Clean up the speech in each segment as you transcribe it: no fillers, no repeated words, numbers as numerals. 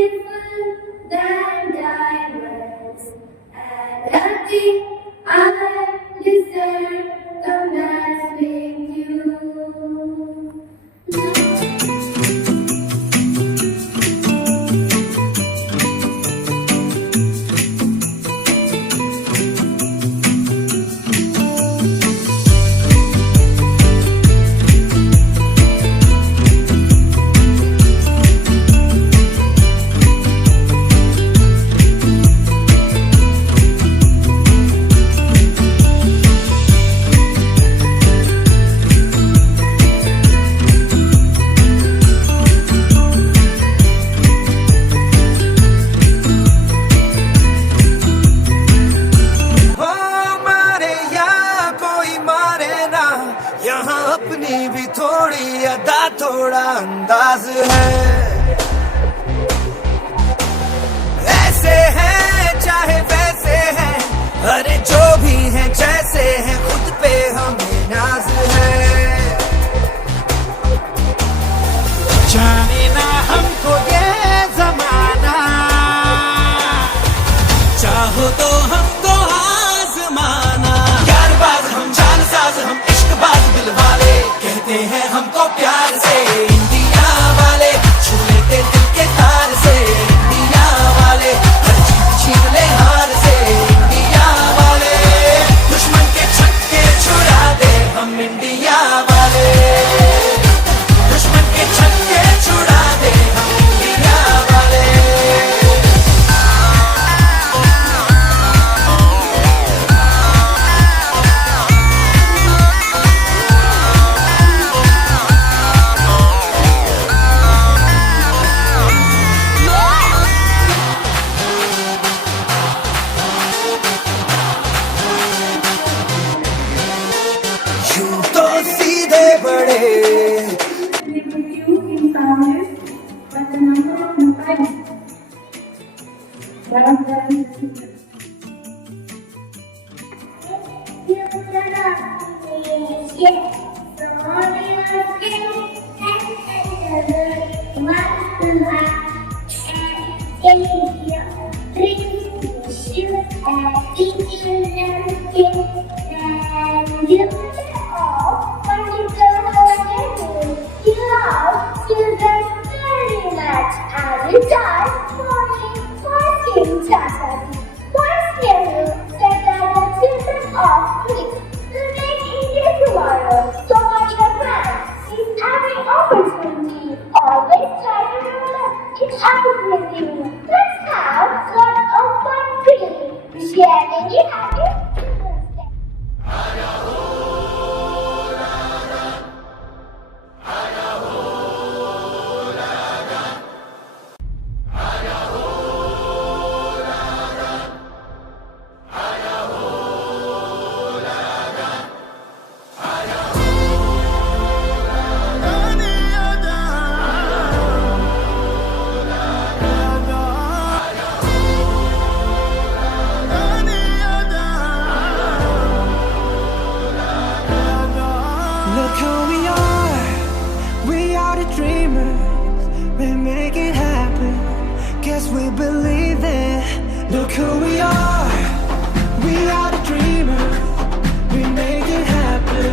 beautiful than diamonds, and nothing I deserve compares with you. अपनी भी थोड़ी अदा थोड़ा अंदाज है, ऐसे हैं चाहे वैसे हैं, अरे जो भी हैं जैसे हैं, खुद पे हमें नाज है। जाने ना हमको ये जमाना, चाहो तो हमको आजमाना। यारबाज हम, जानसाज हम, इश्कबाज दिल वाले, कहते हैं हमको प्यार से इंडिया वाले, छू लेते दिल के तार से इंडिया वाले, हर जीत छीन ले हार से इंडिया वाले, दुश्मन के छक्के छुड़ा दे हम इंडिया वाले, दुश्मन के छक्के छुड़ा दे हम इंडिया वाले। यूं तो सीधे बड़े You in Congress, but the number of mobiles, one of them is we believe it. Look who we are the dreamers. We make it happen,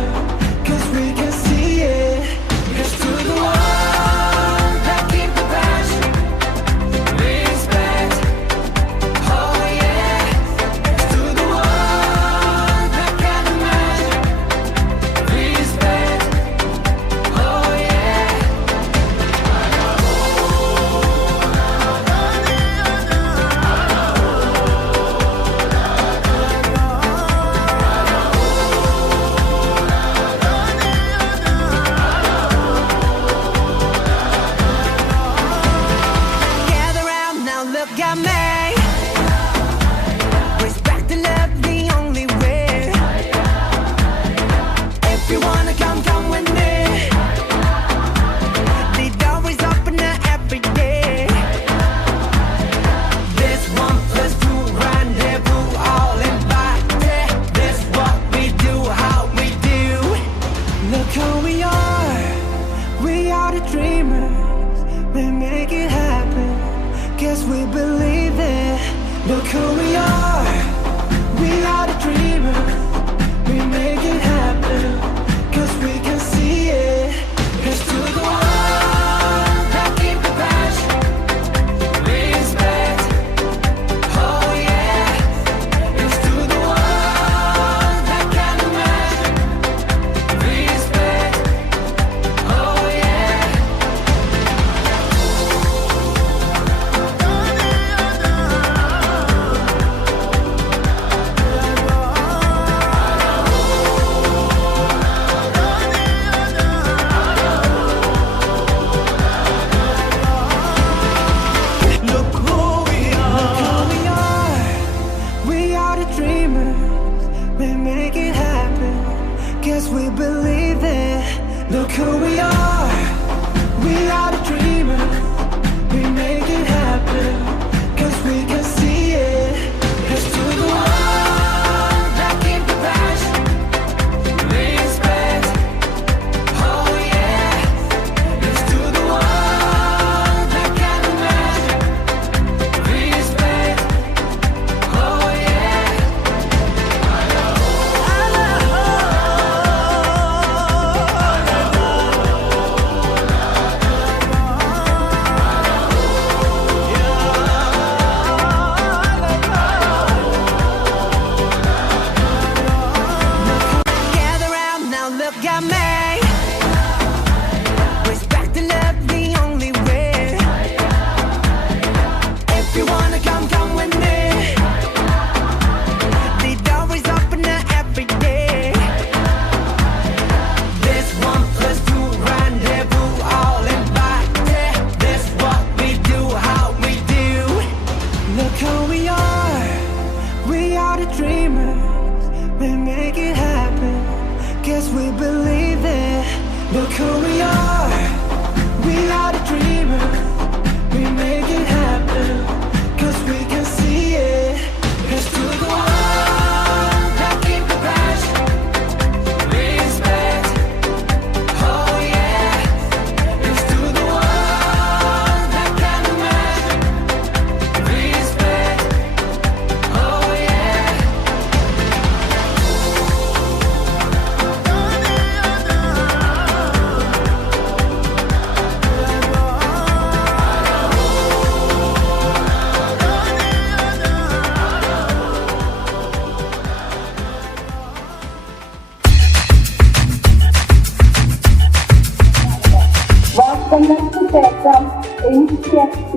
'cause we can see it. It's to the one that keep the passion, respect, oh yeah. It's to the one that can imagine, respect, oh yeah.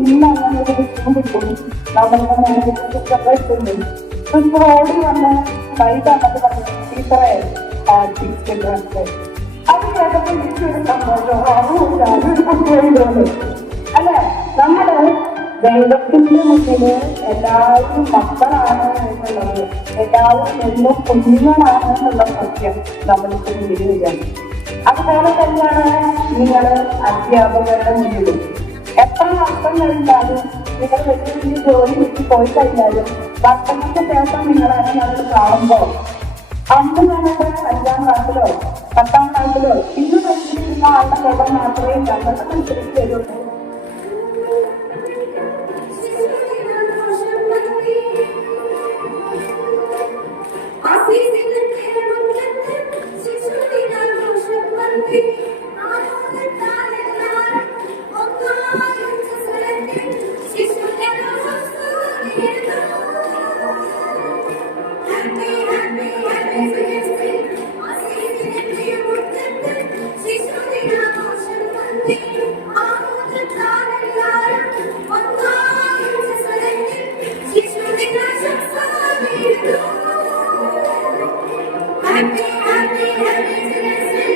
ഇന്ന് അങ്ങനെ ഒരു വിഷയം കിട്ടും. നമ്മളിങ്ങനെ എത്തുന്നു. ഓടി വന്ന് കൈ തന്നത് പറഞ്ഞു ടീച്ചറെ ചിൽഡ്രൻസ്. അത് കേട്ടപ്പോൾ എനിക്കൊരു സന്തോഷം അല്ലെ. നമ്മള് ദൈവത്തിന്റെ മുന്നില് എല്ലാവരും മക്കളാണ് എന്നുള്ളത്, എല്ലാവരും എന്നും കുഞ്ഞുങ്ങളാണ് എന്നുള്ള സത്യം നമ്മൾക്ക് മുന്നിൽ വരികയാണ്. അതുപോലെ തന്നെയാണ് നിങ്ങൾ അധ്യാപകരുടെ മുന്നിലും എത്ര വർഷം കഴിഞ്ഞാലും നിങ്ങൾ വലിയ വലിയ ജോലി കിട്ടി പോയി കഴിഞ്ഞാലും വർഷങ്ങൾക്ക് ശേഷം നിങ്ങളെ ഞങ്ങൾ കാണുമ്പോൾ അന്ന് ഞങ്ങളുടെ 5ാം ക്ലാസ്സിലോ 10ാം ക്ലാസ്സിലോ ഇന്ന് പഠിച്ചിരിക്കുന്ന ആളുടെ മുഖം മാത്രമേ ഞങ്ങൾക്ക് മനസ്സിലേക്ക് വരുള്ളൂ. Happy, happy, happy, happy,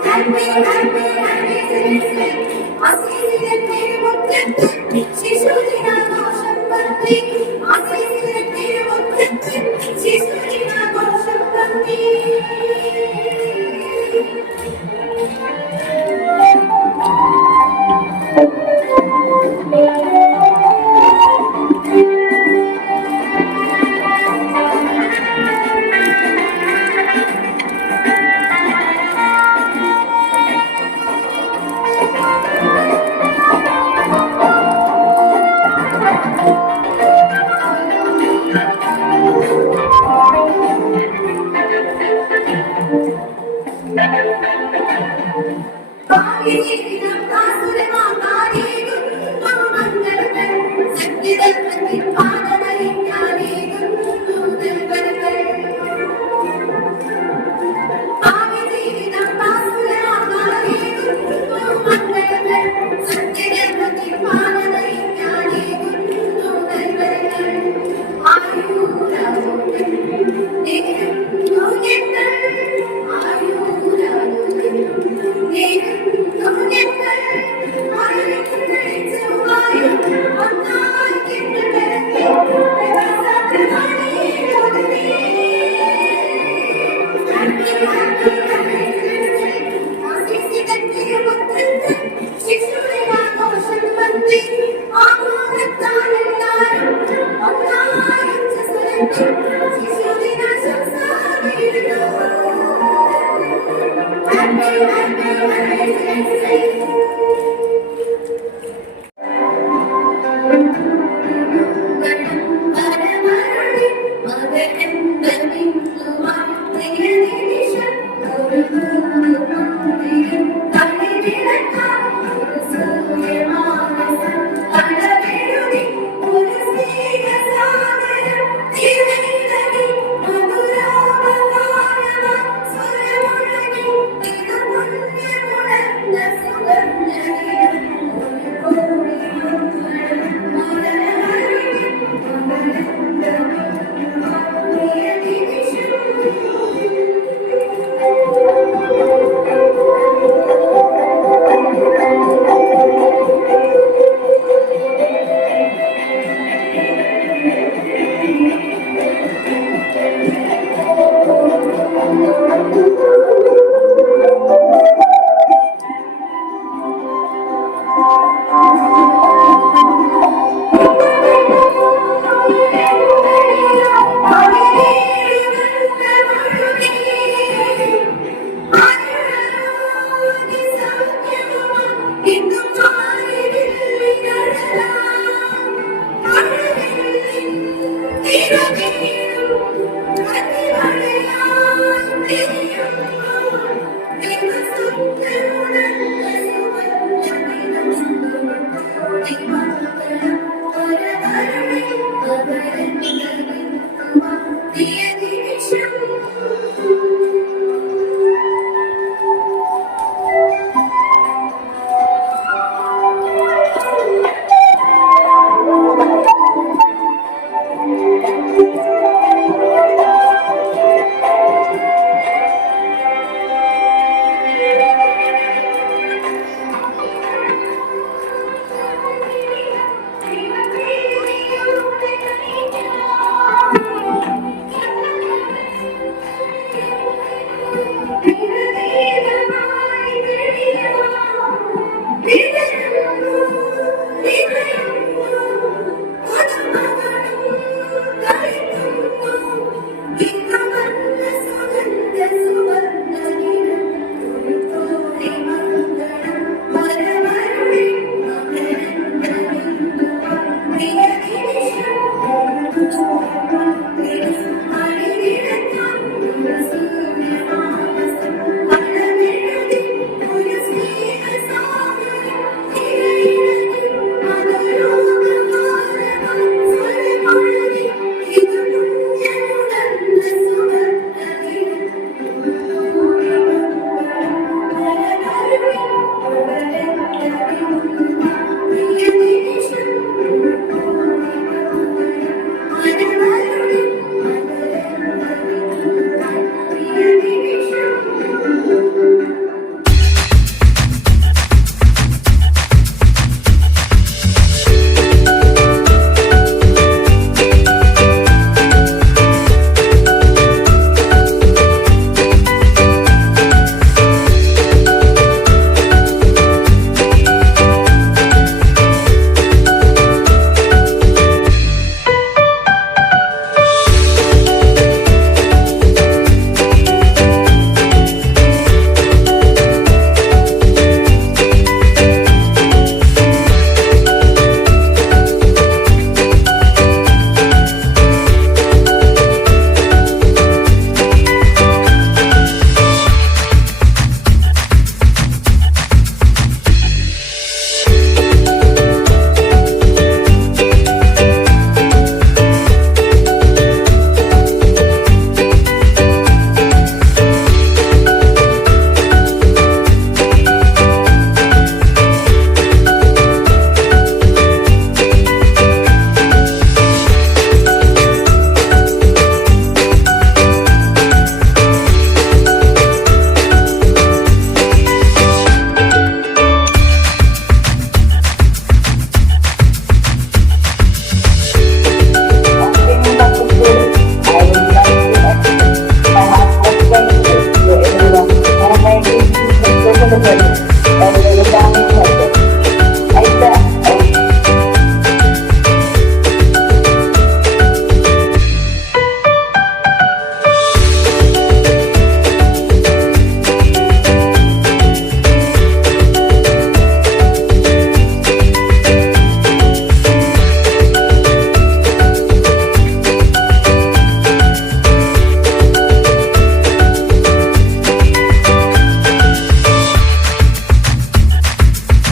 happy, happy, happy, happy, happy,